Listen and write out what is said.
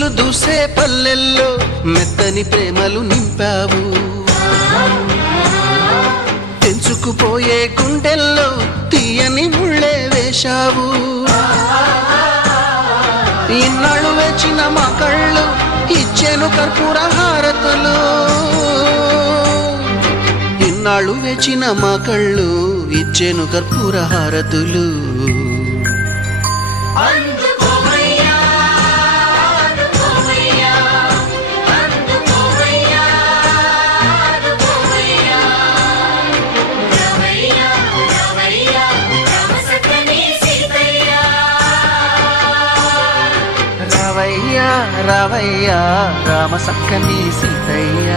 వెలుగులు దూసే పల్లెల్లో మెత్తని ప్రేమలు నింపావు. తెంచుకుపోయే గుండెల్లో తీయని ముళ్ళే వేశావు. ఇన్నాళ్ళు వేచిన మా కళ్ళు ఇచ్చేను కర్పూర హారతులు. ఇన్నాళ్ళు వేచిన మా కళ్ళు ఇచ్చేను కర్పూర హారతులు. రావయ్యా రావయ్యా రామ సక్కని సీతయ్య.